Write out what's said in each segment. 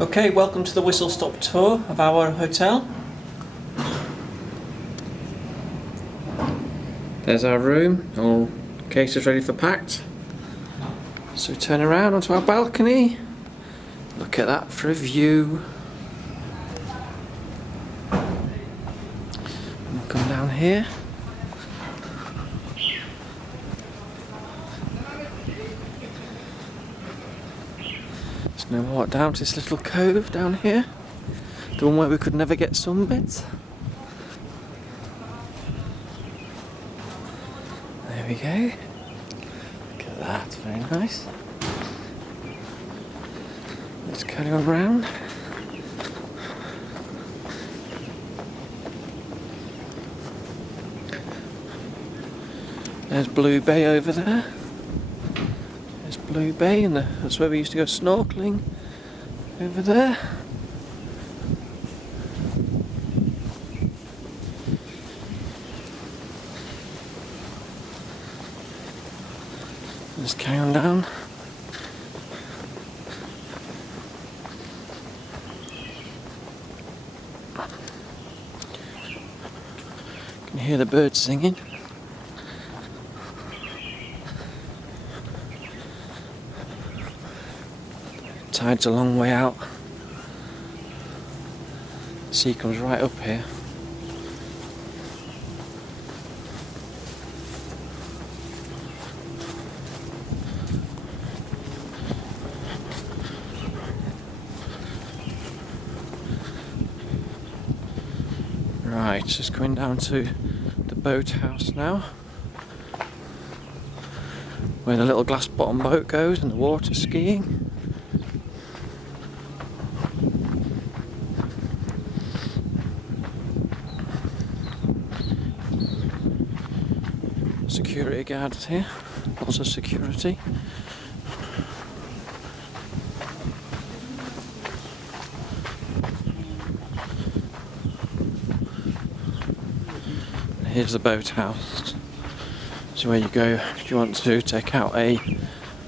Okay, welcome to the whistle stop tour of our hotel. There's our room, all cases ready for packed. So turn around onto our balcony. Look at that for a view. And we'll come down here. There's no walk down to this little cove down here. The one where we could never get sunbeds. There we go. Look at that, very nice. Let's carry on round. There's Blue Bay over there. There's Blue Bay, and that's where we used to go snorkeling. Over there. Let's carry on down. You can hear the birds singing. Tide's a long way out. The sea comes right up here. Right, just going down to the boathouse now, where the little glass bottom boat goes and the water skiing. Security guards here, lots of security. Here's the boathouse. It's where you go if you want to take out a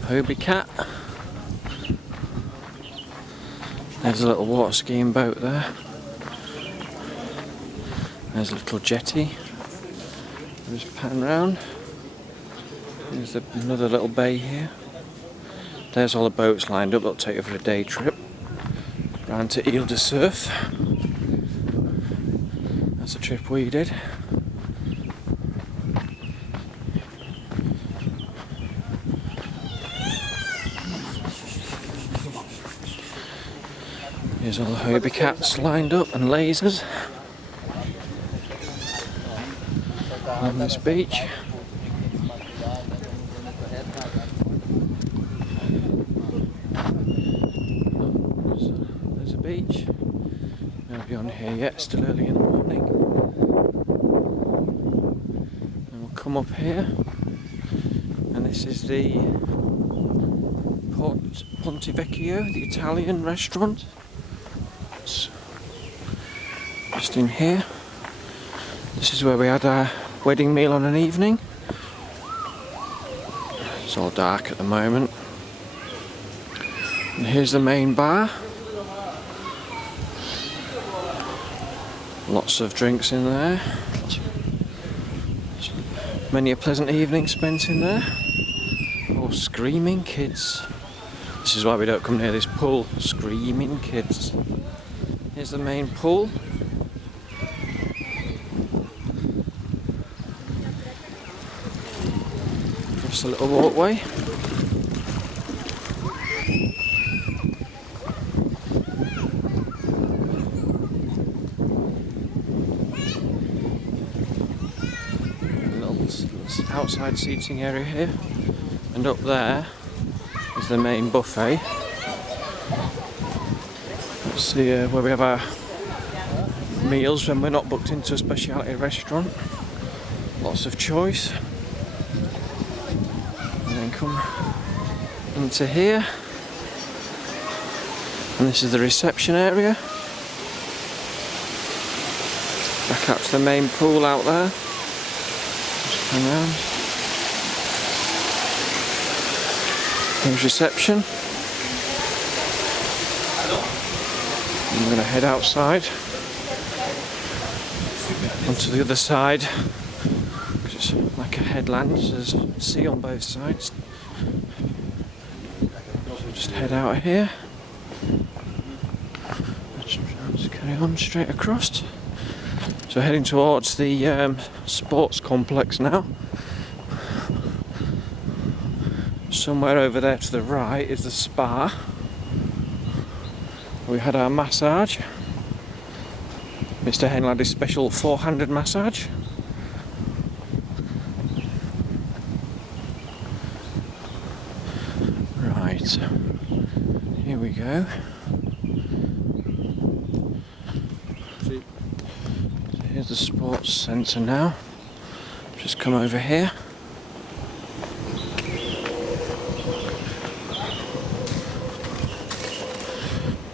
Hobie cat. There's a little water skiing boat there. There's a little jetty. Just pan round. There's another little bay here. There's all the boats lined up. They'll take you for a day trip round to Ile de Surf. That's a trip we did. Here's all the Hobie cats lined up and lasers on this beach. There's a beach. Nobody beyond here yet, still early in the morning. And we'll come up here, and this is the Ponte Vecchio, the Italian restaurant. Just in here. This is where we had our wedding meal on an evening. It's all dark at the moment. And here's the main bar. Lots of drinks in there. Many a pleasant evening spent in there. Oh, screaming kids. This is why we don't come near this pool. Screaming kids. Here's the main pool. Across a little walkway. A little outside seating area here. And up there is the main buffet. Let's see where we have our meals when we're not booked into a specialty restaurant. Lots of choice. And then come into here. And this is the reception area. Back out to the main pool out there. Just come round. Here's reception. I'm going to head outside onto the other side because it's like a headland, so there's sea on both sides. So just head out here. Let's carry on straight across. So heading towards the sports complex now. Somewhere over there to the right is the spa. We had our massage. Mr. Henley had his special 400 massage. Right, here we go. So here's the sports centre now. Just come over here.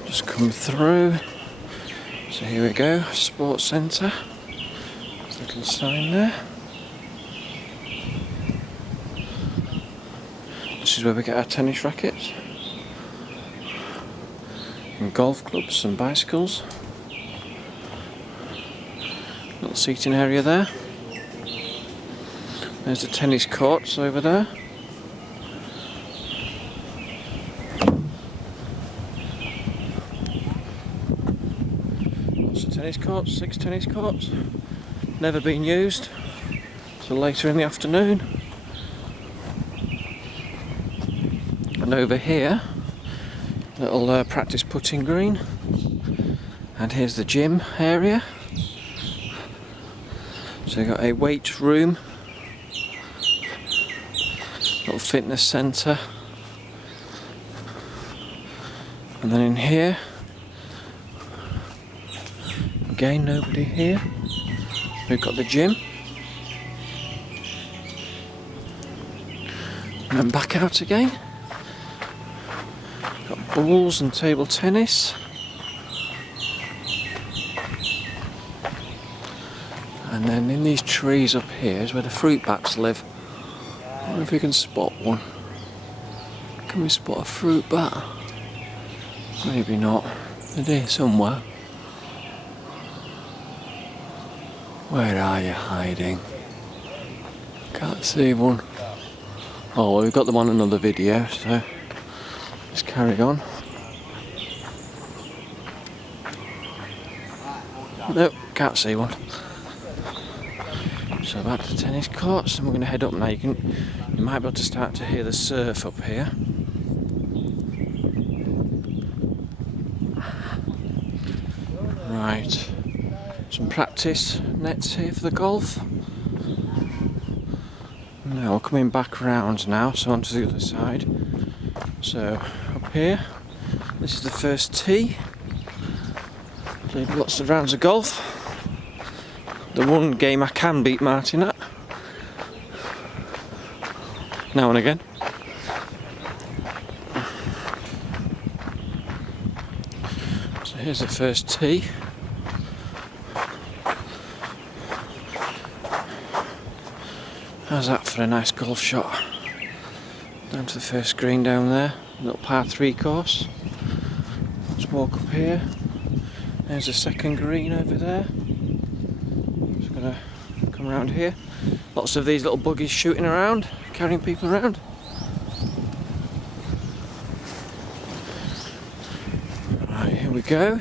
Just come through. So here we go, sports centre. There's a little sign there. This is where we get our tennis rackets. And golf clubs and bicycles. Little seating area there. There's the tennis courts over there. Tennis courts, 6 tennis courts, never been used, so later in the afternoon. And over here, little practice putting green, and here's the gym area. So you've got a weight room, little fitness centre, and then in here, again, nobody here. We've got the gym. And then back out again. Got balls and table tennis. And then in these trees up here is where the fruit bats live. I wonder if we can spot one. Can we spot a fruit bat? Maybe not. They're there somewhere. Where are you hiding? Can't see one. Oh, well, we've got them on another video, so let's carry on. Nope, can't see one. So back to the tennis courts, and we're going to head up now. You might be able to start to hear the surf up here. Right. Some practice nets here for the golf. Now we're coming back round now, so onto the other side. So up here, this is the first tee. Played lots of rounds of golf. The one game I can beat Martin at. Now and again. So here's the first tee. How's that for a nice golf shot? Down to the first green down there, little par 3 course. Let's walk up here. There's the second green over there. Just gonna come around here. Lots of these little buggies shooting around, carrying people around. Right, here we go.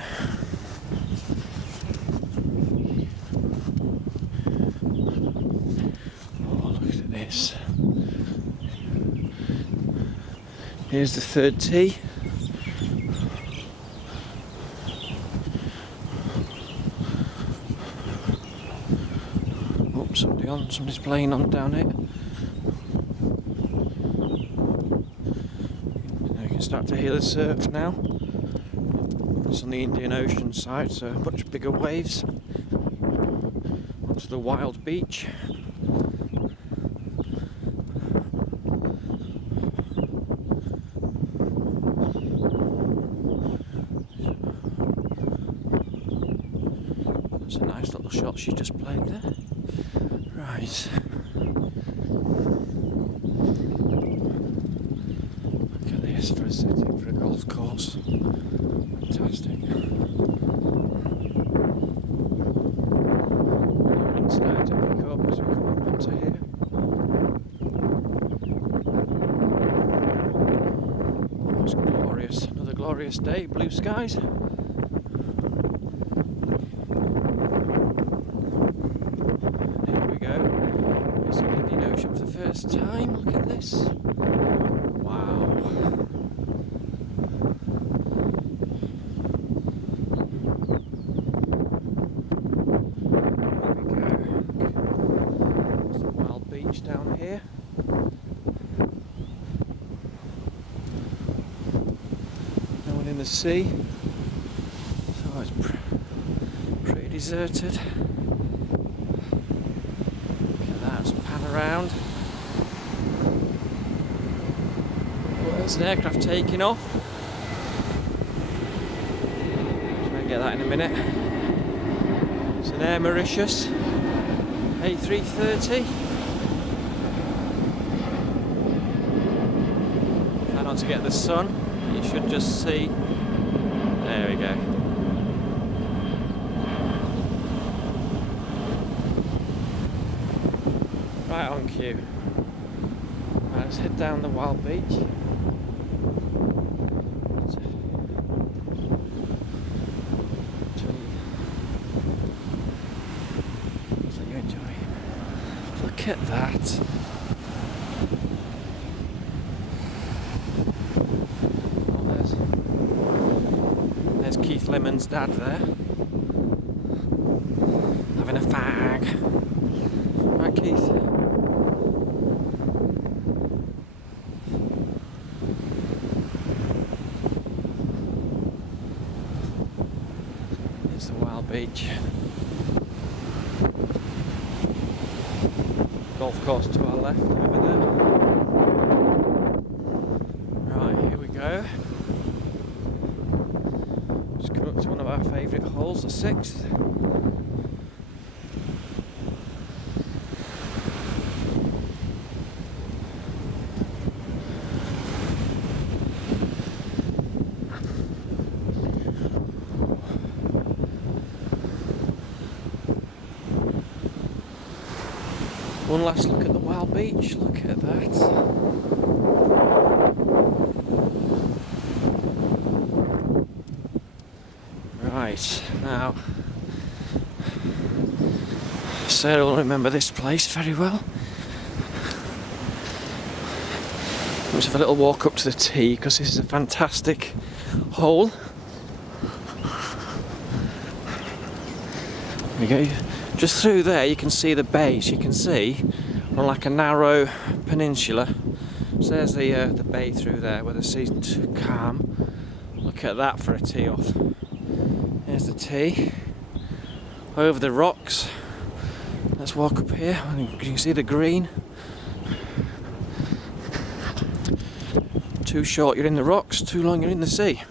Here's the third tee. Oh, somebody's playing on down here. Now you can start to hear the surf now. It's on the Indian Ocean side, so much bigger waves. Onto the wild beach. That's a nice little shot she just played there. Right. Look at this for a setting for a golf course. Fantastic. Another glorious day, blue skies. Here we go. It's the Indian Ocean for the first time. Look at this. Wow. Beach down here. No one in the sea, so it's pretty deserted. Look at that, let's pan around. Oh, there's an aircraft taking off. Try and get that in a minute. It's an Air Mauritius A330. To get the sun, you should just see. There we go. Right on cue. Right, let's head down the wild beach. So you enjoy. Look at that. There's Keith Lemon's dad there, having a fag. Right, Keith? Here's the wild beach. Golf course to our left over there. Right, here we go. Up to one of our favourite holes, the 6th. One last look at the wild beach, look at that. Right, now Sarah will remember this place very well. Let's have a little walk up to the tee because this is a fantastic hole. There we go. Just through there you can see the bays. You can see on like a narrow peninsula. So there's the bay through there where the sea's too calm. Look at that for a tee off. There's the tee. Over the rocks. Let's walk up here. You can see the green. Too short, you're in the rocks. Too long, you're in the sea.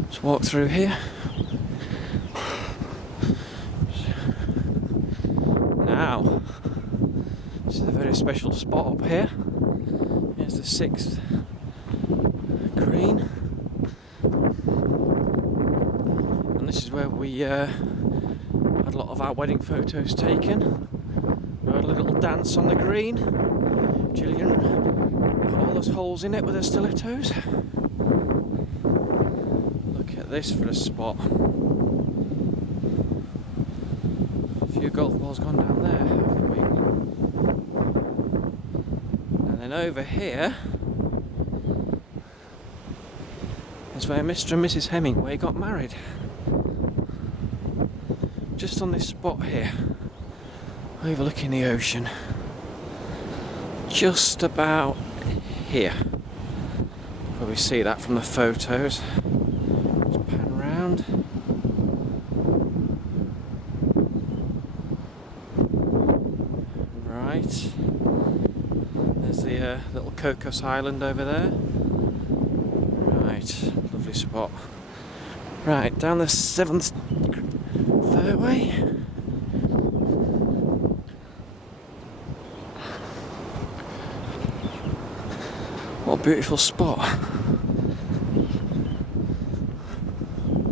Let's walk through here. Now, this is a very special spot up here. Here's the 6th green. And this is where we had a lot of our wedding photos taken. We had a little dance on the green. Gillian put all those holes in it with her stilettos. Look at this for a spot. A few golf balls gone down there over the wing. And then over here is where Mr. and Mrs. Hemingway got married. Just on this spot here, overlooking the ocean. Just about here. Probably see that from the photos. Let's pan round. Right. There's the little Cocos Island over there. Right, lovely spot. Right, down the 7th fairway. What a beautiful spot.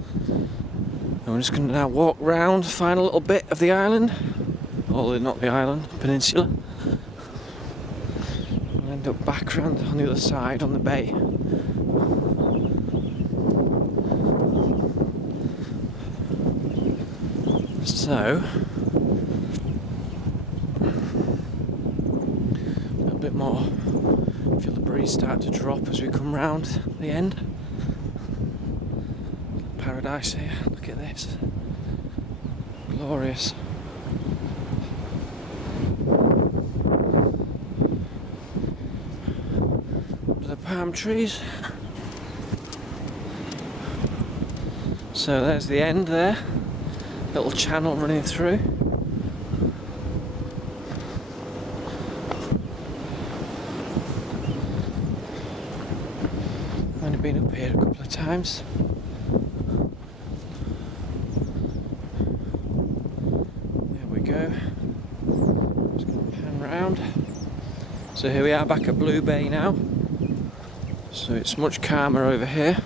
And we're just going to now walk round, find a little bit of the island. Or not the island, the peninsula. We'll end up back round on the other side on the bay. So, a bit more, feel the breeze start to drop as we come round the end. Paradise here, look at this. Glorious. Under the palm trees. So there's the end there. Little channel running through. Only been up here a couple of times. There we go. Just going to pan round. So here we are back at Blue Bay now. So it's much calmer over here.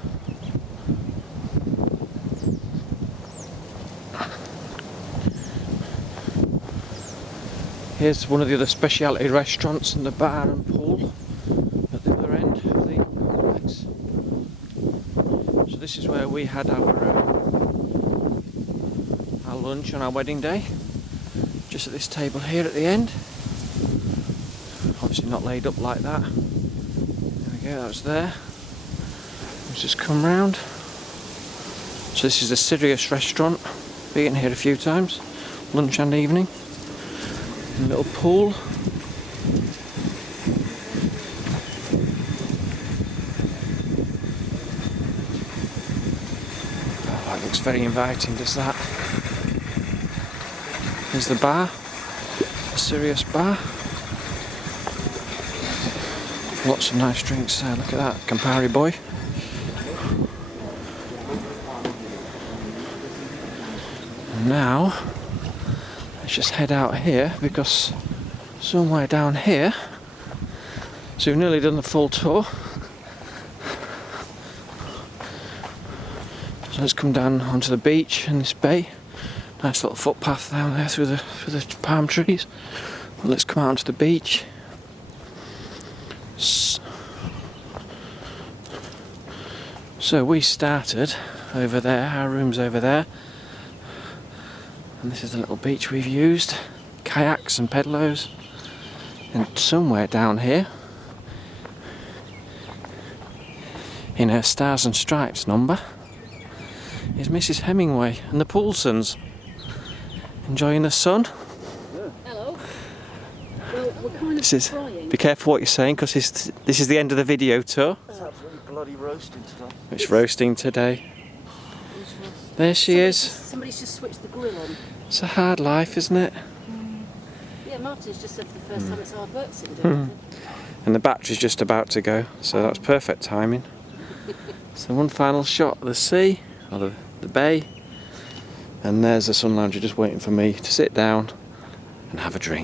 Here's one of the other specialty restaurants and the bar and pool at the other end of the complex. So this is where we had our lunch on our wedding day. Just at this table here at the end. Obviously not laid up like that. There we go, that was there. Let's just come round. So this is the Sirius restaurant. Been here a few times, lunch and evening. A little pool. Oh, that looks very inviting, does that? There's the bar, the Sirius bar. Lots of nice drinks there, look at that, Campari boy. And now, let's just head out here because somewhere down here, so we've nearly done the full tour. So let's come down onto the beach in this bay. Nice little footpath down there through the palm trees. Well, let's come out onto the beach. So we started over there, our room's over there. And this is the little beach we've used. Kayaks and pedlos. And somewhere down here, in her Stars and Stripes number, is Mrs. Hemingway and the Poulsons. Enjoying the sun. Hello. Well, we're kind of trying. Be careful what you're saying because this is the end of the video tour. It's absolutely bloody roasting today. It's roasting today. There she is. Somebody's just switched the grill on. It's a hard life, isn't it? Yeah, Martin's just said for the first time it's hard work sitting down. And the battery's just about to go, so that's perfect timing. So one final shot of the sea, or the bay, and there's the sun lounger just waiting for me to sit down and have a drink.